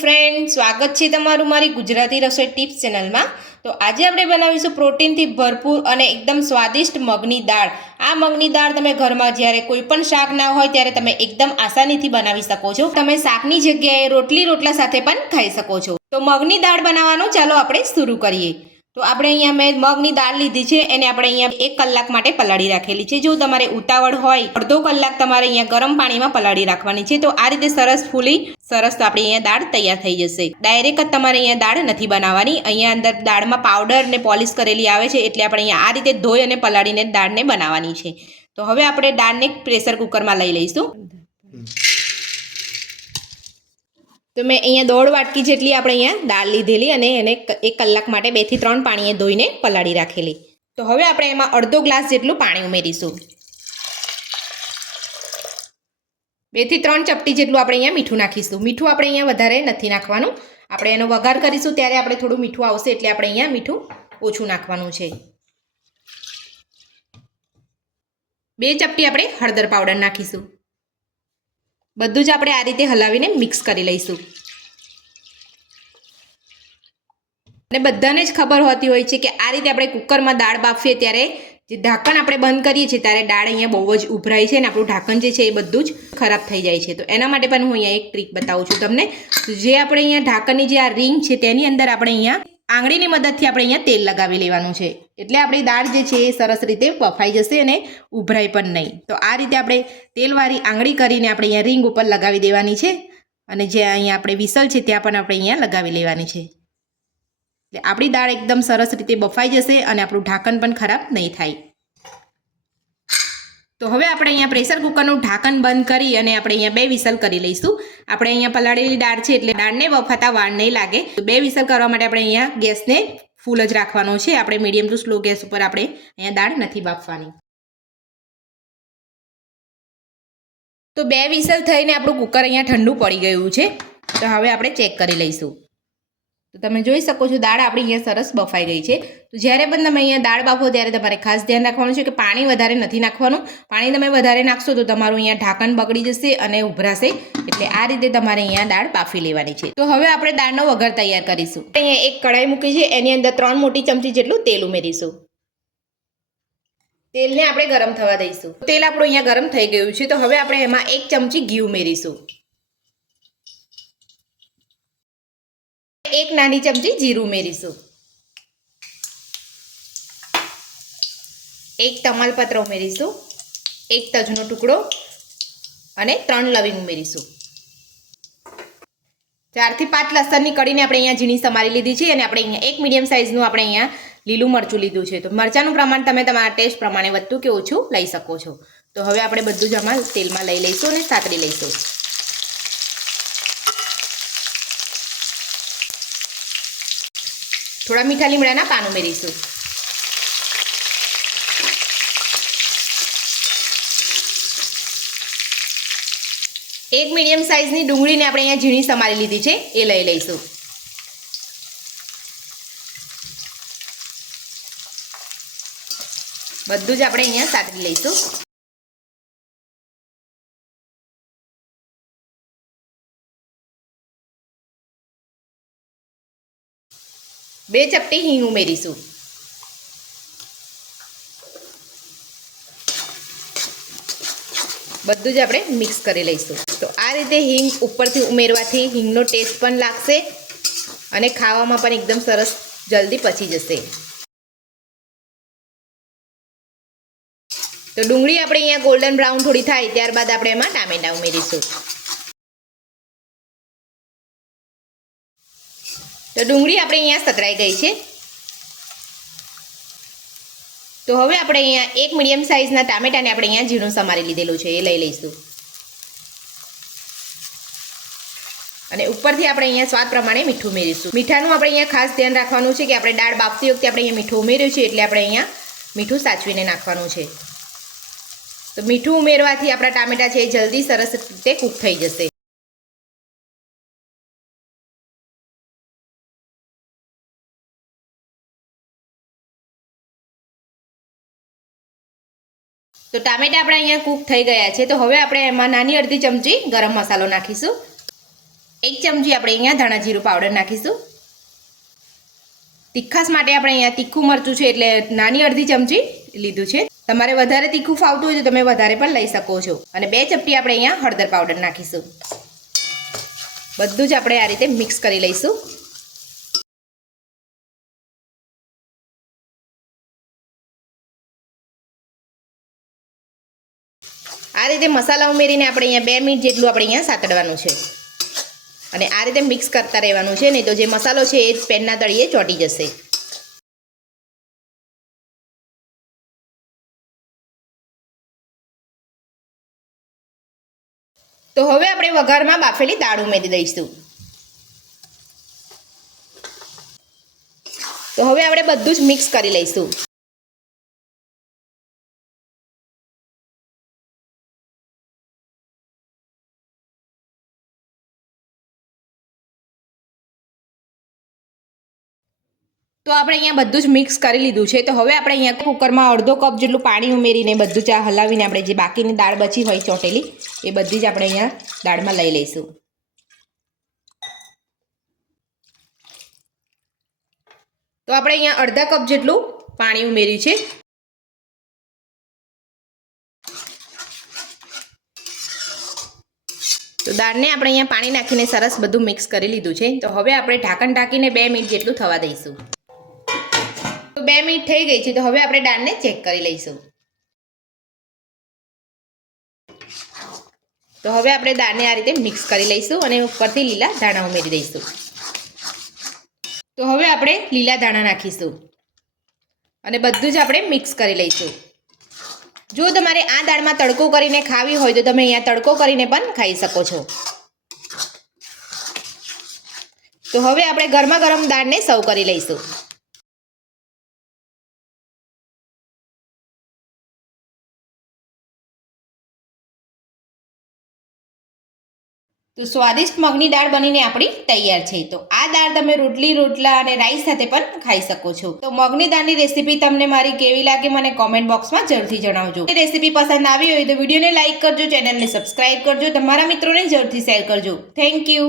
Friend સ્વાગત છે તમારું મારી ગુજરાતી રસોઈ ટિપ્સ ચેનલમાં તો આજે આપણે બનાવીશું પ્રોટીનથી ભરપૂર અને એકદમ સ્વાદિષ્ટ મગની દાળ. આ મગની દાળ તમે ઘરમાં જ્યારે કોઈ પણ શાક ના હોય ત્યારે તમે એકદમ આસાનીથી બનાવી શકો છો. તમે શાકની જગ્યાએ રોટલી રોટલા સાથે પણ ખાઈ શકો છો. તો મગની દાળ બનાવવાનું ચાલો આપણે શરૂ કરીએ. તો આપણે અહીંયા મેં મગની દાળ લીધી છે, એને આપણે અહીંયા એક કલાક માટે પલાળી રાખેલી છે. જો તમારે ઉતાવળ હોય, અડધો કલાક તમારે અહીંયા ગરમ પાણીમાં પલાળી રાખવાની છે. તો આ રીતે સરસ ફૂલી, સરસ તો આપણે અહીંયા દાળ તૈયાર થઈ જશે. ડાયરેક્ટ જ તમારે અહીંયા દાળ નથી બનાવવાની. અહીંયા અંદર દાળમાં પાવડર ને પોલિશ કરેલી આવે છે, એટલે આપણે અહીંયા આ રીતે ધોઈ અને પલાળીને દાળને બનાવવાની છે. તો હવે આપણે દાળને પ્રેશર કુકરમાં લઈ લઈશું. તો મેં અહીંયા દોઢ વાટકી જેટલી આપણે અહીંયા દાળ લીધેલી અને એને એક કલાક માટે બેથી ત્રણ પાણીએ ધોઈને પલાળી રાખેલી. તો હવે આપણે એમાં અડધો ગ્લાસ જેટલું પાણી ઉમેરીશું. બેથી ત્રણ ચપટી જેટલું આપણે અહીંયા મીઠું નાખીશું. મીઠું આપણે અહીંયા વધારે નથી નાખવાનું. આપણે એનો વઘાર કરીશું ત્યારે આપણે થોડું મીઠું આવશે એટલે આપણે અહીંયા મીઠું ઓછું નાખવાનું છે. બે ચપટી આપણે હળદર પાવડર નાખીશું. બધું જ આપણે આ રીતે હલાવીને મિક્સ કરી લઈશું. અને બધાને જ ખબર હોતી હોય છે કે આ રીતે આપણે કુકરમાં દાળ બાફીએ ત્યારે જે ઢાંકણ આપણે બંધ કરીએ છીએ ત્યારે દાળ અહીંયા બહુ જ ઉભરાય છે અને આપણું ઢાંકણ જે છે એ બધું જ ખરાબ થઈ જાય છે. તો એના માટે પણ હું અહીંયા એક ટ્રીક બતાવું છું તમને. જે આપણે અહીંયા ઢાંકણની જે આ રિંગ છે તેની અંદર આપણે અહીંયા આંગળીની મદદથી આપણે અહીંયા તેલ લગાવી લેવાનું છે. એટલે આપણી દાળ જે છે એ સરસ રીતે બફાઈ જશે અને ઉભરાય પણ નહીં. તો આ રીતે આપણે તેલવાળી આંગળી કરીને આપણે અહીંયા રિંગ ઉપર લગાવી દેવાની છે. અને જે અહીંયા આપણે વિસલ છે ત્યાં પણ આપણે અહીંયા લગાવી લેવાની છે. એટલે આપણી દાળ એકદમ સરસ રીતે બફાઈ જશે અને આપણું ઢાંકણ પણ ખરાબ નહીં થાય. તો હવે આપણે અહીંયા પ્રેશર કુકરનું ઢાંકણ બંધ કરી અને આપણે અહીંયા બે વિસલ કરી લઈશું. આપણે અહીંયા પલાળેલી દાળ છે એટલે દાળને બફાતા વાળ નહીં લાગે. તો બે વિસલ કરવા માટે આપણે અહીંયા ગેસને ફૂલ જ રાખવાનો છે. આપણે મીડિયમ ટુ સ્લો ગેસ ઉપર આપણે અહીંયા દાળ નથી બાફવાની. તો બે વિસલ થઈને આપણું કુકર અહીંયા ઠંડુ પડી ગયું છે. તો હવે આપણે ચેક કરી લઈશું. તો તમે જોઈ શકો છો દાળ આપણી અહીંયા સરસ બફાઈ ગઈ છે. તો જ્યારે પણ તમે અહીંયા દાળ બાફો ત્યારે તમારે ખાસ ધ્યાન રાખવાનું છે કે પાણી વધારે નથી નાખવાનું. પાણી તમે વધારે નાખશો તો તમારું અહીંયા ઢાંકણ બગડી જશે અને ઉભરાશે. એટલે આ રીતે તમારે અહીંયા દાળ બાફી લેવાની છે. તો હવે આપણે દાળનો વઘાર તૈયાર કરીશું. અહીંયા એક કઢાઈ મૂકી છે, એની અંદર ત્રણ મોટી ચમચી જેટલું તેલ ઉમેરીશું. તેલને આપણે ગરમ થવા દઈશું. તેલ આપણું અહીંયા ગરમ થઈ ગયું છે, તો હવે આપણે એમાં એક ચમચી ઘી ઉમેરીશું. એક નાની ચમચી જીરું ઉમેરીશું એક તમાલપત્ર ઉમેરીશું, એક તજનો ટુકડો અને ત્રણ લવિંગ ઉમેરીશું. ચારથી પાંચ લસણની કડીને આપણે અહીંયા ઝીણી સમારી લીધી છે અને આપણે અહીંયા એક મીડિયમ સાઇઝનું આપણે અહીંયા લીલું મરચું લીધું છે. તો મરચાંનું પ્રમાણ તમે તમારા ટેસ્ટ પ્રમાણે વધતું કે ઓછું લઈ શકો છો. તો હવે આપણે બધું જ આમાં તેલમાં લઈ લઈશું અને સાતરી લઈશું. થોડા મીઠા લીમડાના પાન ઉમેરીશું. એક મીડિયમ સાઇઝની ડુંગળીને આપણે અહીંયા ઝીણી સમારી લીધી છે, એ લઈ લઈશું. બધું જ આપણે અહીંયા સાતરી લઈશું. બે ચપટી હિંગ ઉમેરીશું. બધું જ આપણે મિક્સ કરી લઈશું. તો આ રીતે હિંગ ઉપરથી ઉમેરવાથી હિંગનો ટેસ્ટ પણ લાગશે અને ખાવામાં પણ એકદમ સરસ જલ્દી પચી જશે. તો ડુંગળી આપણે અહીંયા ગોલ્ડન બ્રાઉન થોડી થાય, ત્યારબાદ આપણે એમાં ટામેટા ઉમેરીશું. તો ડુંગળી આપણે અહીંયા સતરાઈ ગઈ છે. તો હવે આપણે અહીંયા એક મીડિયમ સાઇઝના ટામેટાને આપણે અહીંયા ઝીણું સમારી લીધેલું છે, એ લઈ લઈશું. અને ઉપરથી આપણે અહીંયા સ્વાદ પ્રમાણે મીઠું ઉમેરીશું. મીઠાનું આપણે અહીંયા ખાસ ધ્યાન રાખવાનું છે કે આપણે દાળ બાફતી વખતે આપણે અહીંયા મીઠું ઉમેર્યું છે, એટલે આપણે અહીંયા મીઠું સાચવીને નાખવાનું છે. તો મીઠું ઉમેરવાથી આપણા ટામેટા છે એ જલ્દી સરસ રીતે કૂક થઈ જશે. તો ટામેટા આપણે અહીંયા કૂક થઈ ગયા છે. તો હવે આપણે એમાં નાની અડધી ચમચી ગરમ મસાલો નાખીશું. એક ચમચી આપણે અહીંયા ધાણા જીરું પાવડર નાખીશું. તીખાસ માટે આપણે અહીંયા તીખું મરચું છે એટલે નાની અડધી ચમચી લીધું છે. તમારે વધારે તીખું ફાવતું હોય તો તમે વધારે પણ લઈ શકો છો. અને બે ચપટી આપણે અહીંયા હળદર પાવડર નાખીશું. બધું જ આપણે આ રીતે મિક્સ કરી લઈશું. આ રીતે મસાલા ઉમેરીને આપણે અહીંયા બે મિનિટ જેટલું આપણે અહીંયા સાતડવાનું છે. અને આ રીતે મિક્સ કરતા રહેવાનું છે, નહીં તો જે મસાલો છે એ પેનના તળીએ ચોંટી જશે. તો હવે આપણે વઘારમાં બાફેલી દાળ ઉમેરી દઈશું. તો હવે આપણે બધું જ મિક્સ કરી લઈશું. તો આપણે અહીંયા બધું જ મિક્સ કરી લીધું છે. તો હવે આપણે અહીંયા કુકરમાં અડધો કપ જેટલું પાણી ઉમેરીને બધું જ હલાવીને આપણે જે બાકીની દાળ બચી હોય ચોટેલી, એ બધી જ આપણે અહીંયા દાળમાં લઈ લઈશું. તો આપણે અહીંયા અડધા કપ જેટલું પાણી ઉમેર્યું છે. તો દાળને આપણે અહીંયા પાણી નાખીને સરસ બધું મિક્સ કરી લીધું છે. તો હવે આપણે ઢાંકણ ઢાંકીને બે મિનિટ જેટલું થવા દઈશું. બે મિનિટ થઈ ગઈ છે, તો હવે આપણે દાળને ચેક કરી લઈશું. તો હવે આપણે દાળને આ રીતે મિક્સ કરી લઈશું અને ઉપરથી લીલા ધાણા ઉમેરી દઈશું. તો હવે આપણે લીલા ધાણા નાખીશું. અને બધું જ આપણે મિક્સ કરી લઈશું. જો તમારે આ દાળમાં તડકો કરીને ખાવી હોય તો તમે અહીંયા તડકો કરીને પણ ખાઈ શકો છો. તો હવે આપણે ગરમા ગરમ દાળને સર્વ કરી લઈશું. તો સ્વાદિષ્ટ મગની દાળ બનીને આપણી તૈયાર છે. તો આ દાળ તમે રોટલી, રોટલા અને રાઈસ સાથે પણ ખાઈ શકો છો. તો મગની દાળની રેસીપી તમને મારી કેવી લાગે મને કોમેન્ટ બોક્સમાં જરૂરથી જણાવજો. રેસીપી પસંદ આવી હોય તો વિડીયોને લાઇક કરજો, ચેનલને સબસ્ક્રાઇબ કરજો, તમારા મિત્રોને જરૂરથી શેર કરજો. Thank you